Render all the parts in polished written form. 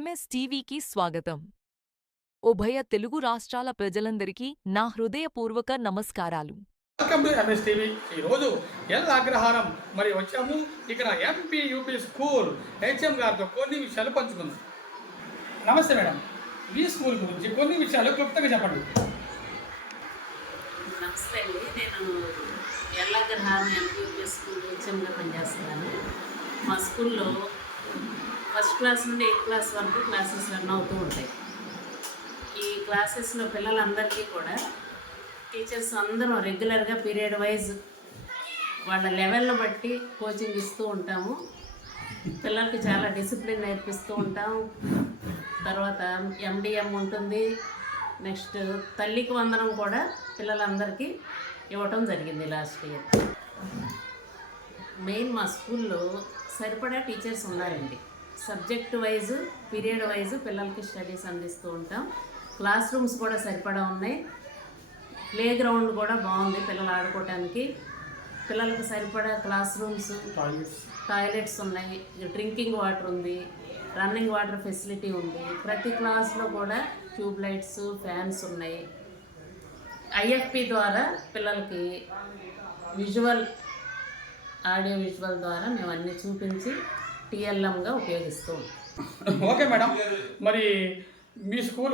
MS టీవీకి స్వాగతం. ఉభయ తెలుగు రాష్ట్రాల ప్రజలందరికీ నా హృదయపూర్వక నమస్కారాలు. Welcome to MS TV. ఈరోజు ఎల్ అగ్రహారం మరి వచ్చాము. ఇక్కడ ఎంపీ యూపీ స్కూల్ హెచ్ఎం గారితో కొన్ని విషయాలు పంచుకుందాం. నమస్తే మేడం, మీ స్కూల్ గురించి కొన్ని విషయాలు క్లుప్తంగా చెప్పండి. నమస్తే అండి, నేను ఎల్ అగ్రహారం ఎంపీ యూపీ స్కూల్ హెచ్ఎంగా పనిచేస్తున్నాను. మా స్కూల్లో ఫస్ట్ క్లాస్ నుండి 8th క్లాస్ వరకు క్లాసెస్ రన్ అవుతూ ఉంటాయి. ఈ క్లాసెస్లో పిల్లలందరికీ కూడా టీచర్స్ అందరం రెగ్యులర్గా పీరియడ్ వైజ్ వాళ్ళ లెవెల్ని బట్టి కోచింగ్ ఇస్తూ ఉంటాము. పిల్లలకి చాలా డిసిప్లిన్ నేర్పిస్తూ ఉంటాం. తర్వాత ఎండిఎం ఉంటుంది. నెక్స్ట్ తల్లికి వందనం కూడా పిల్లలందరికీ ఇవ్వటం జరిగింది లాస్ట్ ఇయర్. మెయిన్ మా స్కూల్లో సరిపడా టీచర్స్ ఉన్నారండి. సబ్జెక్ట్ వైజ్ పీరియడ్ వైజ్ పిల్లలకి స్టడీస్ అందిస్తూ ఉంటాం. క్లాస్ రూమ్స్ కూడా సరిపడా ఉన్నాయి. ప్లే గ్రౌండ్ కూడా బాగుంది పిల్లలు ఆడుకోవటానికి. పిల్లలకి సరిపడా క్లాస్ రూమ్స్, టాయిలెట్స్ ఉన్నాయి, డ్రింకింగ్ వాటర్ ఉంది, రన్నింగ్ వాటర్ ఫెసిలిటీ ఉంది. ప్రతి క్లాస్లో కూడా ట్యూబ్ లైట్స్, ఫ్యాన్స్ ఉన్నాయి. ఐఎఫ్పి ద్వారా పిల్లలకి విజువల్, ఆడియో విజువల్ ద్వారా మేము అన్నీ చూపించి టీఎల్ఎంగా ఉపయోగిస్తూ ఉంటాం. ఓకే మేడం, మరి మీ స్కూల్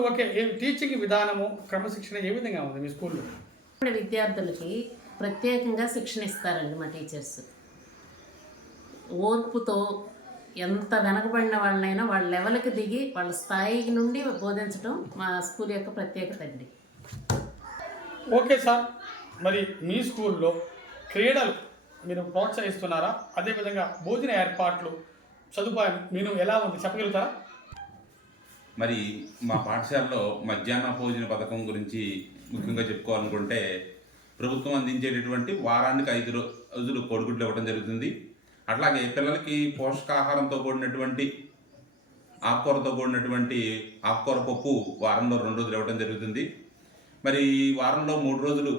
టీచింగ్ విధానము, క్రమశిక్షణ ఏ విధంగా ఉంది మీ స్కూల్లో? విద్యార్థులకి ప్రత్యేకంగా శిక్షణ ఇస్తారండి మా టీచర్స్. ఓర్పుతో ఎంత వెనకబడిన వాళ్ళైనా వాళ్ళ లెవెల్కి దిగి వాళ్ళ స్థాయి నుండి బోధించడం మా స్కూల్ యొక్క ప్రత్యేకత అండి. ఓకే సార్, మరి మీ స్కూల్లో క్రీడలు మీరు ప్రోత్సహిస్తున్నారా? అదేవిధంగా భోజన ఏర్పాట్లు, సదుపాయం మీరు ఎలా ఉంది చెప్పగలుగుతారా? మరి మా పాఠశాలలో మధ్యాహ్న భోజన పథకం గురించి ముఖ్యంగా చెప్పుకోవాలనుకుంటే, ప్రభుత్వం అందించేటటువంటి వారానికి 5 రోజులు కోడిగుడ్లు ఇవ్వడం జరుగుతుంది. అట్లాగే పిల్లలకి పోషకాహారంతో కూడినటువంటి ఆకుకూరతో కూడినటువంటి ఆకుకూర పప్పు వారంలో 2 రోజులు ఇవ్వడం జరుగుతుంది. మరి వారంలో 3 రోజులు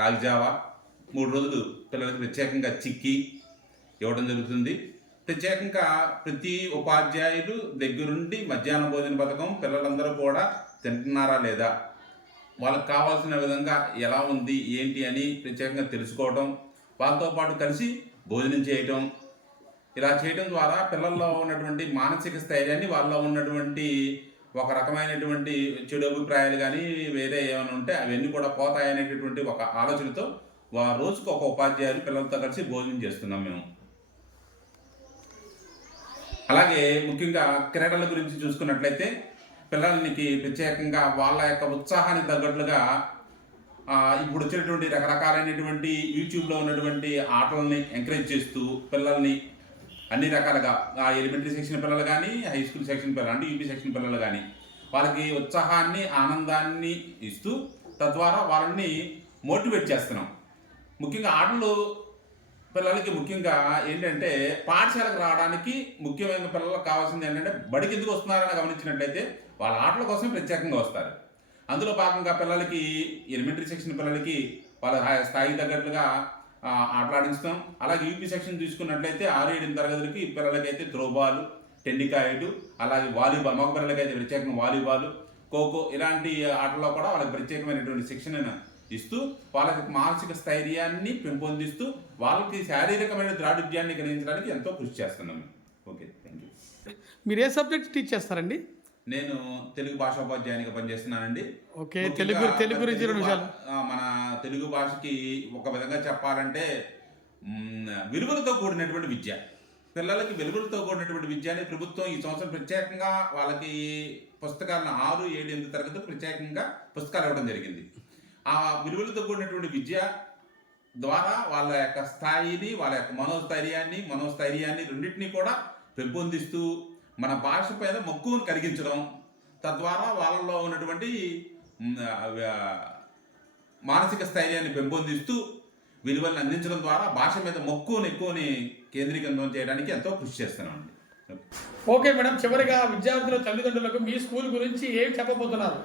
రాగి జావా, 3 రోజులు పిల్లలకి ప్రత్యేకంగా చిక్కీ ఇవ్వడం జరుగుతుంది. ప్రత్యేకంగా ప్రతి ఉపాధ్యాయులు దగ్గరుండి మధ్యాహ్న భోజన పథకం పిల్లలందరూ కూడా తింటున్నారా లేదా, వాళ్ళకి కావాల్సిన విధంగా ఎలా ఉంది ఏంటి అని ప్రత్యేకంగా తెలుసుకోవడం, వాళ్ళతో పాటు కలిసి భోజనం చేయటం, ఇలా చేయడం ద్వారా పిల్లల్లో ఉన్నటువంటి మానసిక స్థైర్యాన్ని, వాళ్ళలో ఉన్నటువంటి ఒక రకమైనటువంటి చెడు అభిప్రాయాలు కానీ వేరే ఏమైనా ఉంటే అవన్నీ కూడా పోతాయనేటటువంటి ఒక ఆలోచనతో రోజుకు ఒక ఉపాధ్యాయులు పిల్లలతో కలిసి భోజనం చేస్తున్నాం మేము. అలాగే ముఖ్యంగా క్రీడల గురించి చూసుకున్నట్లయితే పిల్లలకి ప్రత్యేకంగా వాళ్ళ యొక్క ఉత్సాహానికి తగ్గట్లుగా ఇప్పుడు వచ్చేటువంటి రకరకాలైనటువంటి యూట్యూబ్లో ఉన్నటువంటి ఆటలని ఎంకరేజ్ చేస్తూ పిల్లల్ని అన్ని రకాలుగా ఎలిమెంటరీ సెక్షన్ పిల్లలు కానీ, హై స్కూల్ సెక్షన్ పిల్లలు అంటే యూపీ సెక్షన్ పిల్లలు కానీ వాళ్ళకి ఉత్సాహాన్ని, ఆనందాన్ని ఇస్తూ తద్వారా వాళ్ళని మోటివేట్ చేస్తున్నాం. ముఖ్యంగా ఆటలు పిల్లలకి ముఖ్యంగా ఏంటంటే పాఠశాలకు రావడానికి ముఖ్యమైన పిల్లలకు కావాల్సింది ఏంటంటే బడికి ఎందుకు వస్తున్నారని గమనించినట్లయితే వాళ్ళ ఆటల కోసం ప్రత్యేకంగా వస్తారు. అందులో భాగంగా పిల్లలకి ఎలిమెంటరీ సెక్షన్ పిల్లలకి వాళ్ళ స్థాయికి తగ్గట్లుగా ఆటలాడించుతాం. అలాగే యూపీ సెక్షన్ తీసుకున్నట్లయితే 6-7 తరగతులకి పిల్లలకైతే త్రోబాల్, టెన్నికాయలు, అలాగే వాలీబాల్, మగ పిల్లలకైతే ప్రత్యేకంగా వాలీబాల్, ఖోఖో ఇలాంటి ఆటల్లో కూడా వాళ్ళకి ప్రత్యేకమైనటువంటి శిక్షణను ఇస్తూ వాళ్ళకి మానసిక స్థైర్యాన్ని పెంపొందిస్తూ వాళ్ళకి శారీరకమైన ద్రాఢ్యాన్ని కలిగించడానికి ఎంతో కృషి చేస్తున్నాము. Okay, thank you. మీరు ఏ సబ్జెక్ట్ టీచ్ చేస్తారండి? నేను తెలుగు భాషోపాధ్యాయునిగా పనిచేస్తున్నానండి. ఓకే, తెలుగు గురించి మన తెలుగు భాషకి ఒక విధంగా చెప్పాలంటే విలువలతో కూడినటువంటి విద్య, పిల్లలకి విలువలతో కూడినటువంటి విద్య అనేది ప్రభుత్వం ఈ సంవత్సరం ప్రత్యేకంగా వాళ్ళకి పుస్తకాలను 6, 7, 8 తరగతులు ప్రత్యేకంగా పుస్తకాలు ఇవ్వడం జరిగింది. ఆ విలువలతో కూడినటువంటి విద్య ద్వారా వాళ్ళ యొక్క స్థాయిని, వాళ్ళ యొక్క మనోస్థైర్యాన్ని రెండింటినీ కూడా పెంపొందిస్తూ మన భాష పైన మక్కువను కలిగించడం, తద్వారా వాళ్ళలో ఉన్నటువంటి మానసిక స్థైర్యాన్ని పెంపొందిస్తూ విలువలను అందించడం ద్వారా భాష మీద ఎక్కువని కేంద్రీకృతం చేయడానికి ఎంతో కృషి చేస్తున్నామండి. ఓకే మేడం, చివరిగా విద్యార్థుల తల్లిదండ్రులకు మీ స్కూల్ గురించి ఏం చెప్పబోతున్నారు?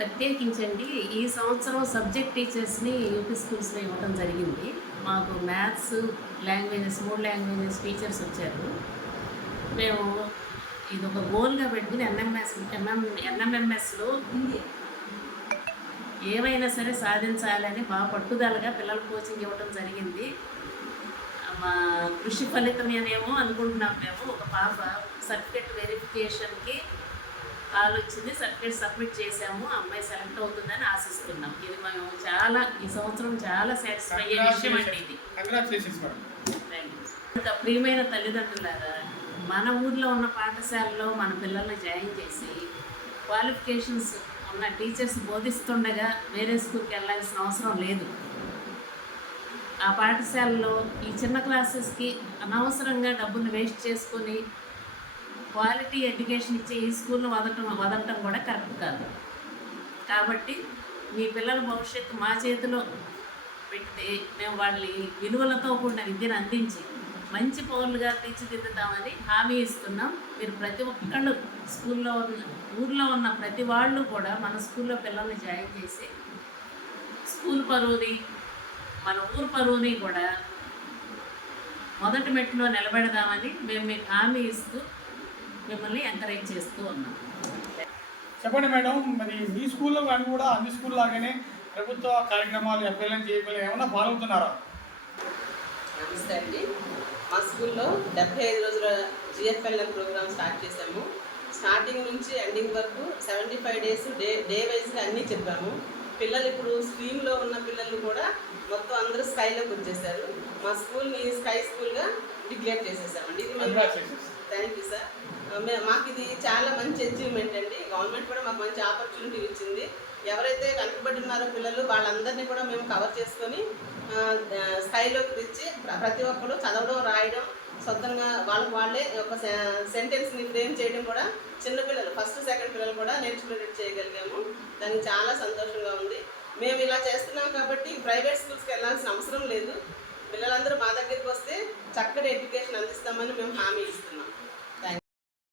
ప్రత్యేకించండి, ఈ సంవత్సరం సబ్జెక్ట్ టీచర్స్ని యూపీ స్కూల్స్లో ఇవ్వడం జరిగింది. మాకు మ్యాథ్స్, లాంగ్వేజెస్ 3 లాంగ్వేజెస్ టీచర్స్ వచ్చారు. మేము ఇది ఒక గోల్గా పెట్టుకుని ఎన్ఎంఎంఎస్లో ఏమైనా సరే సాధించాలని బాగా పట్టుదలగా పిల్లలు కోచింగ్ ఇవ్వడం జరిగింది. మా కృషి ఫలితమేమో అనుకుంటున్నాం మేము. ఒక పాప సర్టిఫికేట్ వెరిఫికేషన్కి కాల్ వచ్చింది, సర్టిఫికేట్ సబ్మిట్ చేసాము, అమ్మాయి సెలెక్ట్ అవుతుందని ఆశిస్తున్నాం. ఇది మేము చాలా ఈ సంవత్సరం చాలా సాటిస్ఫై అయ్యే విషయం అండి ఇది. Congratulations madam. ఇంకా ప్రియమైన తల్లిదండ్రులారా, మన ఊర్లో ఉన్న పాఠశాలలో మన పిల్లల్ని జాయిన్ చేసి క్వాలిఫికేషన్స్ ఉన్న టీచర్స్ బోధిస్తుండగా వేరే స్కూల్కి వెళ్ళాల్సిన అవసరం లేదు. ఆ పాఠశాలలో ఈ చిన్న క్లాసెస్కి అనవసరంగా డబ్బులు వేస్ట్ చేసుకొని క్వాలిటీ ఎడ్యుకేషన్ ఇచ్చే ఈ స్కూల్ను వదలటం కూడా కరెక్ట్ కాదు. కాబట్టి మీ పిల్లల భవిష్యత్తు మా చేతిలో పెడితే మేము వాళ్ళని విలువలతో కూడిన విద్యను అందించి మంచి పౌరులుగా తీర్చిదిద్దుతామని హామీ ఇస్తున్నాం. మీరు ప్రతి ఒక్కళ్ళు ఊర్లో ఉన్న ప్రతి వాళ్ళు కూడా మన స్కూల్లో పిల్లల్ని జాయిన్ చేసి స్కూల్ పరువుని మన ఊరు పరువుని కూడా మొదటి మెట్టులో నిలబెడదామని మేము మీకు హామీ ఇస్తూ మిమ్మల్ని ఎంకరేజ్ చేస్తూ ఉన్నాం. చెప్పండి మేడం, మరి మీ స్కూల్లో కానీ కూడా అన్ని స్కూల్ లాగానే ప్రభుత్వ కార్యక్రమాలు ఎఫ్ఎల్ఎన్ చేయగలి ఏమైనా ఫాలో అవుతున్నారా? నమస్తే అండి. మా స్కూల్లో 75 రోజుల జిఎఫ్ఎల్ఎన్ ప్రోగ్రామ్ స్టార్ట్ చేసాము. స్టార్టింగ్ నుంచి ఎండింగ్ వరకు 75 డేస్ డే వైజ్గా అన్నీ చెప్పాము. పిల్లలు ఇప్పుడు స్ట్రీమ్లో ఉన్న పిల్లలు కూడా మొత్తం అందరూ స్కైలోకి వచ్చేసారు. మా స్కూల్ని స్కై స్కూల్గా డిక్లేర్ చేసేసామండి. ఇది థ్యాంక్ యూ సార్. మాకు ఇది చాలా మంచి అచీవ్మెంట్ అండి. గవర్నమెంట్ కూడా మాకు మంచి ఆపర్చునిటీ ఇచ్చింది. ఎవరైతే వెనకబడి ఉన్నారో పిల్లలు వాళ్ళందరినీ కూడా మేము కవర్ చేసుకొని స్థాయిలోకి తెచ్చి ప్రతి ఒక్కరు చదవడం రాయడం సొంతంగా వాళ్ళే ఒక సెంటెన్స్ని ఫ్రేమ్ చేయడం కూడా చిన్నపిల్లలు ఫస్ట్ సెకండ్ పిల్లలు కూడా నేర్చుకునేటట్టు చేయగలిగాము. దానికి చాలా సంతోషంగా ఉంది. మేము ఇలా చేస్తున్నాం కాబట్టి ప్రైవేట్ స్కూల్స్కి వెళ్ళాల్సిన అవసరం లేదు. పిల్లలందరూ మా దగ్గరికి వస్తే చక్కటి ఎడ్యుకేషన్ అందిస్తామని మేము హామీ ఇస్తాం.